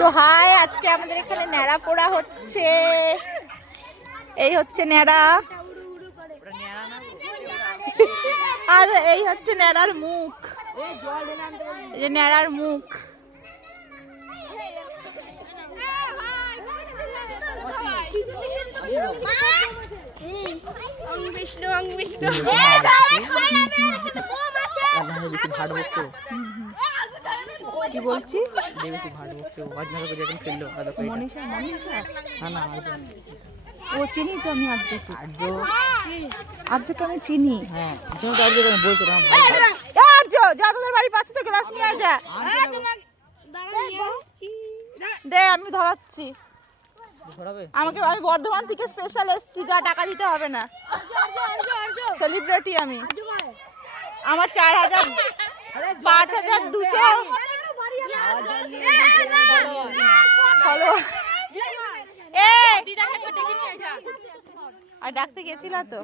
তো হাই, আজকে আমাদের এখানে ন্যাড়া পোড়া হচ্ছে। এই হচ্ছে ন্যাড়া, আর এই হচ্ছে ন্যাড়ার মুখ, এই যে ন্যাড়ার মুখ। কি বলছি? মনীষা, মনীষা ও চিনি তো আমি। আর্যকে আমি চিনি। হ্যাঁ, আর্য যা, তোদের বাড়ির পাশে তো গ্লাস নিয়ে যা। দে, আমি ধরাচ্ছি। আমি বর্ধমান থেকে স্পেশাল এসেছি, যা টাকা দিতে হবে না। সেলিব্রিটি আমি। আমার 4000 5200 ফলো। আর ডাকতে গেছিলা তো।